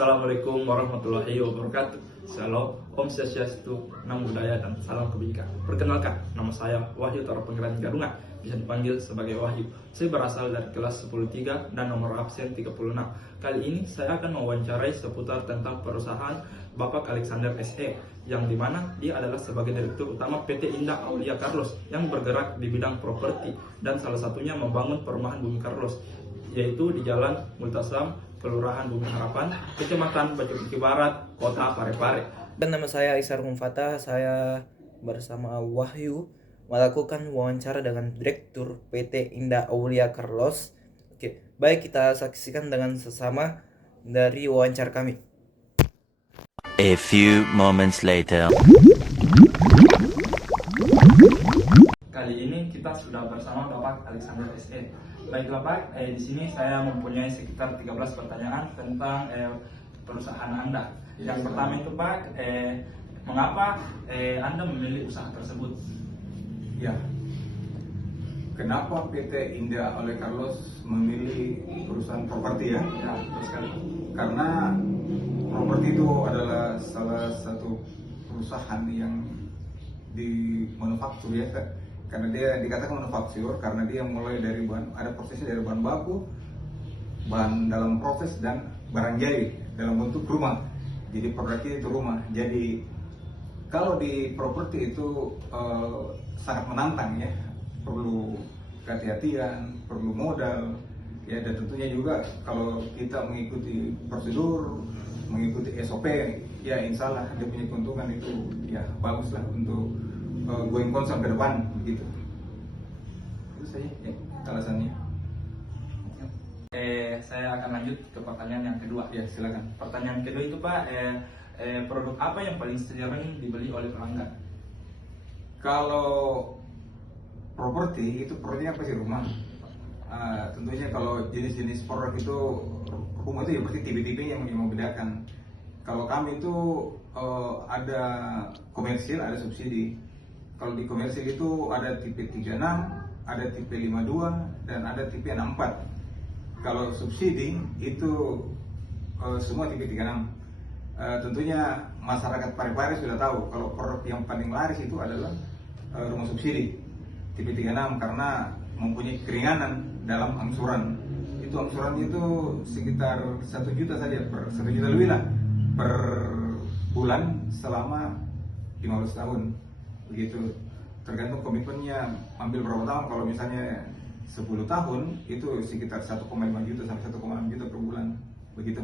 Assalamualaikum warahmatullahi wabarakatuh. Shalom, Om Swastiastu, Namo Buddhaya, dan salam kebajikan. Perkenalkan, nama saya Wahyu Toro Penggeran Gadungan, bisa dipanggil sebagai Wahyu. Saya berasal dari kelas 10-3 dan nomor absen 36. Kali ini saya akan mewawancarai seputar tentang perusahaan Bapak Alexander SE, yang dimana dia adalah sebagai direktur utama PT Indah Aulia Carlos yang bergerak di bidang properti dan salah satunya membangun perumahan Bumi Carlos, yaitu di Jalan Multasam, Kelurahan Bumi Harapan, Kecamatan Batu Kiki Barat, Kota Parepare. Dan nama saya Isar Humfata. Saya bersama Wahyu melakukan wawancara dengan Direktur PT Indah Aulia Carlos. Oke, baik, kita saksikan dengan sesama dari wawancara kami. A few moments later. Kali ini kita sudah bersama Bapak Alexander SE. Baiklah Pak, di sini saya mempunyai sekitar 13 pertanyaan tentang perusahaan Anda. Yang pertama itu Pak, mengapa Anda memilih usaha tersebut? Ya, kenapa PT Indah Aulia Carlos memilih perusahaan properti ya? Ya, betul sekali. Karena properti itu adalah salah satu perusahaan yang di manufaktur ya, karena dia dikatakan manufaktur karena dia mulai dari bahan, ada prosesnya dari bahan baku, bahan dalam proses, dan barang jadi dalam bentuk rumah. Jadi produknya itu rumah. Jadi kalau di properti itu sangat menantang ya, perlu kehati-hatian, perlu modal ya, dan tentunya juga kalau kita mengikuti prosedur, mengikuti SOP ya, insya Allah dia punya keuntungan itu ya bagus lah untuk going concern ke depan begitu. Itu saja ya alasannya. Saya akan lanjut ke pertanyaan yang kedua. Ya, silakan. Pertanyaan kedua itu Pak, produk apa yang paling sering dibeli oleh pelanggan? Kalau properti itu produknya apa sih? Rumah. Tentunya kalau jenis-jenis produk itu rumah itu ya berarti tipe-tipe yang membedakan. Kalau kami itu ada komersil, ada subsidi. Kalau di komersil itu ada tipe 36, ada tipe 52, dan ada tipe 64. Kalau subsidi itu semua tipe 36. Tentunya masyarakat Parepare sudah tahu kalau produk yang paling laris itu adalah rumah subsidi tipe 36 karena mempunyai keringanan dalam angsuran. Itu angsurannya itu sekitar 1 juta saja, per 1 juta lebih lah per bulan selama 15 tahun begitu. Tergantung komitmennya ambil berapa tahun. Kalau misalnya 10 tahun itu sekitar 1,5 juta sampai 1,6 juta per bulan begitu.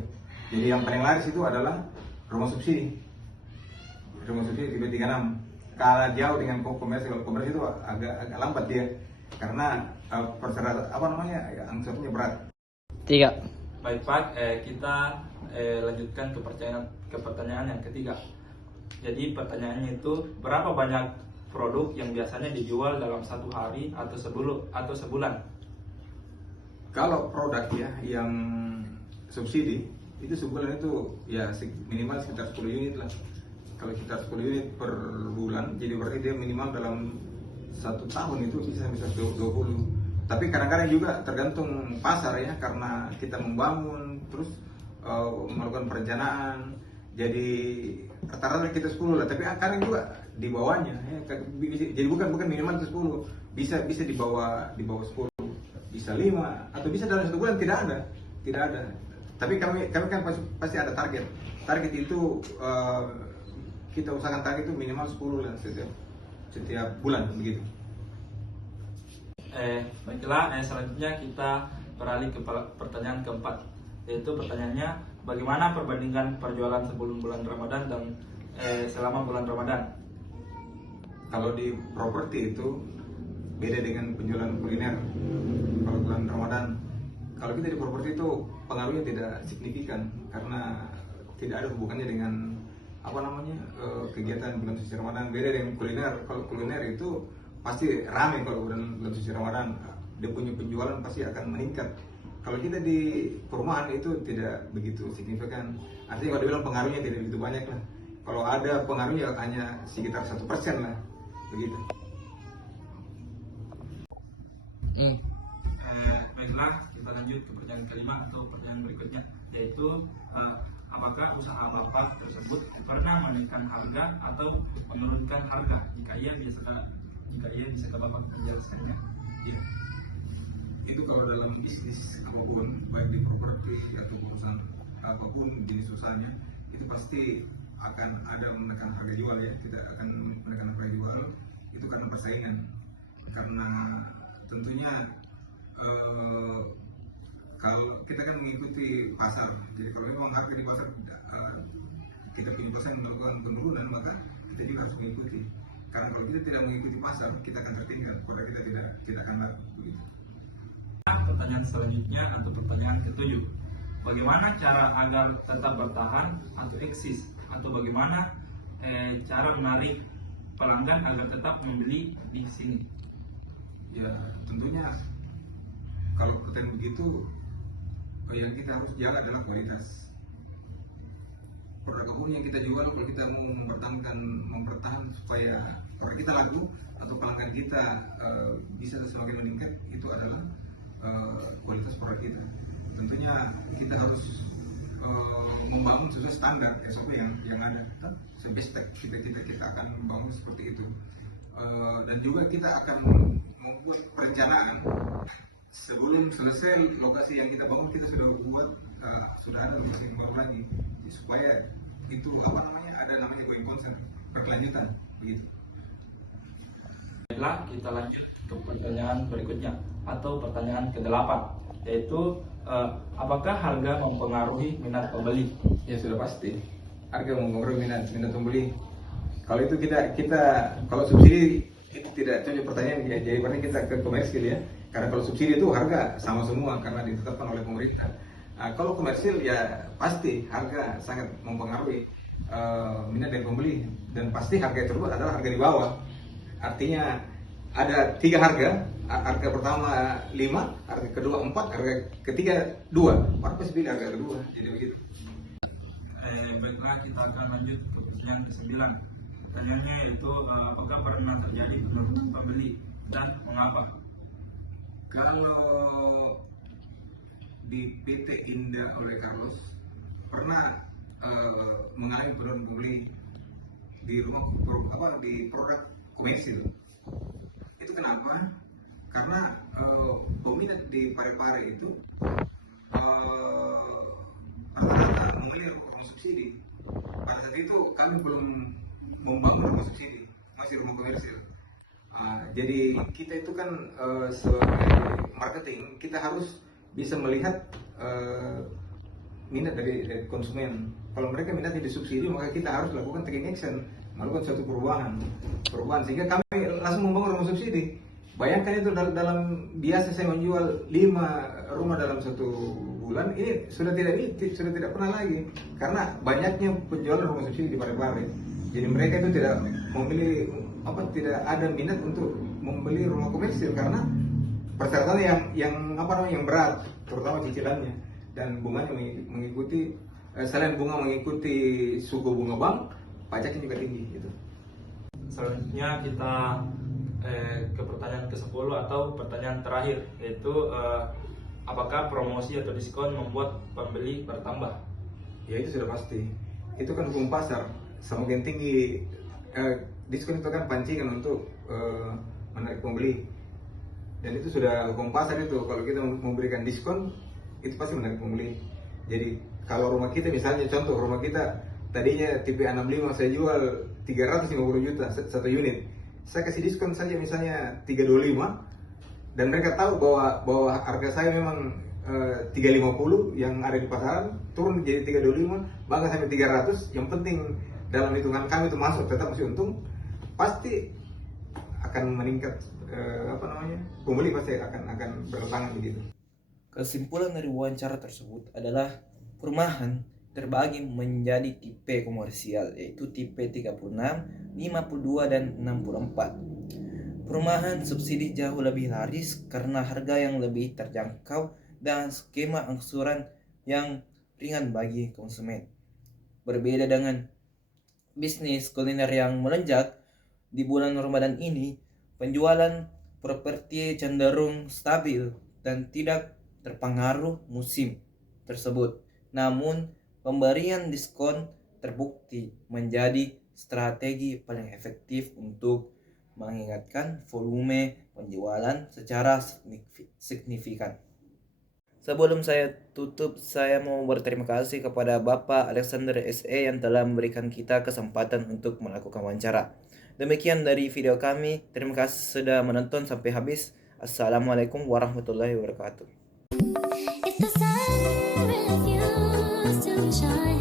Jadi yang paling laris itu adalah rumah subsidi. Rumah subsidi tipe 36. Kalah jauh dengan komersil. Kalau komersil itu agak lambat dia karena persyaratan angsurannya berat. 3. Baik Pak, kita lanjutkan ke pertanyaan yang ketiga. Jadi pertanyaannya itu, berapa banyak produk yang biasanya dijual dalam 1 hari atau sebulan? Kalau produk ya yang subsidi itu sebulan itu ya minimal sekitar 10 unit lah. Kalau sekitar 10 unit per bulan, jadi berarti dia minimal dalam 1 tahun itu bisa 20. Tapi kadang-kadang juga tergantung pasar ya, karena kita membangun terus melakukan perencanaan. Jadi rata-rata kita 10 lah, tapi kadang juga di bawahnya ya. Jadi bukan minimal itu 10, bisa di bawah 10, bisa 5, atau bisa dalam 1 bulan tidak ada. Tapi kami kan pasti ada target itu, kita usahakan target itu minimal 10 lah setiap bulan begitu. Baiklah, selanjutnya kita beralih ke pertanyaan keempat, yaitu pertanyaannya, bagaimana perbandingan perjualan sebelum bulan Ramadan dan selama bulan Ramadan? Kalau di properti itu beda dengan penjualan kuliner kalau bulan Ramadan. Kalau kita di properti itu pengaruhnya tidak signifikan karena tidak ada hubungannya dengan kegiatan bulan suci Ramadan. Beda dengan kuliner. Kalau kuliner itu pasti ramai kalau bulan suci Ramadan, dia punya penjualan pasti akan meningkat. Kalau kita di perumahan itu tidak begitu signifikan. Artinya kalau dibilang pengaruhnya tidak begitu banyak lah. Kalau ada pengaruhnya hanya sekitar 1% lah, begitu. Baiklah, kita lanjut ke pertanyaan kelima atau pertanyaan berikutnya, yaitu apakah usaha Bapak tersebut pernah menaikkan harga atau menurunkan harga? Jika iya, bisa Bapak menjelaskannya? Iya. Itu kalau dalam bisnis apapun, baik di properti atau perusahaan apapun jenis usahanya, itu pasti akan ada menekan harga jual ya. Kita akan menekan harga jual itu karena persaingan, karena tentunya kalau kita kan mengikuti pasar. Jadi kalau memang harga di pasar kita punya pasar melakukan penurunan, maka kita juga harus mengikuti. Karena kalau kita tidak mengikuti pasar, kita akan tertinggal. Kalau kita akan laku begitu. Pertanyaan selanjutnya atau pertanyaan ketujuh, bagaimana cara agar tetap bertahan atau eksis, atau bagaimana cara menarik pelanggan agar tetap membeli di sini? Ya tentunya kalau pertanyaan begitu, yang kita harus jaga adalah kualitas. Produk apapun yang kita jual, kalau kita mau mempertahankan supaya produk kita laku atau pelanggan kita bisa semakin meningkat, itu adalah kualitas produk kita. Tentunya kita harus membangun sesuai standar SOP yang ada. Sampai step kita akan membangun seperti itu. Dan juga kita akan membuat perencanaan sebelum selesai lokasi yang kita bangun, kita sudah buat sudah ada lokasi yang baru lagi, supaya itu ada namanya going concern, berkelanjutan begitu. Baiklah, kita lanjut ke pertanyaan berikutnya atau pertanyaan ke-8, yaitu apakah harga mempengaruhi minat pembeli? Ya sudah pasti, harga mempengaruhi minat pembeli. Kalau itu kita kalau subsidi itu tidak cocok pertanyaan ya, jadi berarti kita ke komersil ya. Karena kalau subsidi itu harga sama semua karena ditetapkan oleh pemerintah. Kalau komersil ya pasti harga sangat mempengaruhi minat dari pembeli, dan pasti harga tersebut adalah harga di bawah. Artinya ada 3 harga. Harga pertama 5, harga kedua 4, harga ketiga 2. Orang pasti pilih harga kedua. Jadi begitu. Baiklah, kita akan lanjut ke pertanyaan ke-9. Pertanyaannya yaitu apakah pernah terjadi penurunan pembeli dan mengapa? Kalau di PT Indah oleh Carlos pernah mengalami penurunan pembeli di di produk komersil. Itu kenapa? Karena peminat di Parepare itu rata-rata memilih rumah subsidi. Pada saat itu kami belum membangun rumah subsidi, masih rumah komersil. Jadi kita itu kan sebagai marketing, kita harus bisa melihat minat dari konsumen. Kalau mereka minatnya di subsidi, maka kita harus lakukan taking action, melakukan suatu perubahan sehingga kami langsung membangun rumah subsidi. Bayangkan itu dalam biasa saya menjual 5 rumah dalam 1 bulan, ini sudah tidak pernah lagi karena banyaknya penjualan rumah subsidi di Parepare. Jadi mereka itu tidak tidak ada minat untuk membeli rumah komersil karena persyaratan yang berat, terutama cicilannya dan bunganya mengikuti selain bunga mengikuti suku bunga bank, pajaknya juga tinggi gitu. Selanjutnya kita ke pertanyaan ke-10 atau pertanyaan terakhir, yaitu apakah promosi atau diskon membuat pembeli bertambah? Ya itu sudah pasti. Itu kan hukum pasar. Semakin tinggi diskon itu kan pancingan untuk menarik pembeli. Dan itu sudah hukum pasar itu. Kalau kita memberikan diskon, itu pasti menarik pembeli. Jadi kalau rumah kita misalnya, contoh rumah kita tadinya tipe A65 saya jual 350 juta satu unit. Saya kasih diskon saja misalnya 325, dan mereka tahu bahwa harga saya memang 350 yang ada di pasaran turun jadi 325, bahkan sampai 300. Yang penting dalam hitungan kami itu masuk, tetap masih untung, pasti akan meningkat pembeli pasti akan berdatangan begitu. Kesimpulan dari wawancara tersebut adalah perumahan terbagi menjadi tipe komersial, yaitu tipe 36, 52, dan 64. Perumahan subsidi jauh lebih laris karena harga yang lebih terjangkau dan skema angsuran yang ringan bagi konsumen. Berbeda dengan bisnis kuliner yang melonjak di bulan Ramadan ini, penjualan properti cenderung stabil dan tidak terpengaruh musim tersebut. Namun, Pemberian diskon terbukti menjadi strategi paling efektif untuk meningkatkan volume penjualan secara signifikan. Sebelum saya tutup, saya mau berterima kasih kepada Bapak Alexander SE yang telah memberikan kita kesempatan untuk melakukan wawancara. Demikian dari video kami. Terima kasih sudah menonton sampai habis. Assalamualaikum warahmatullahi wabarakatuh. If the sun refused to shine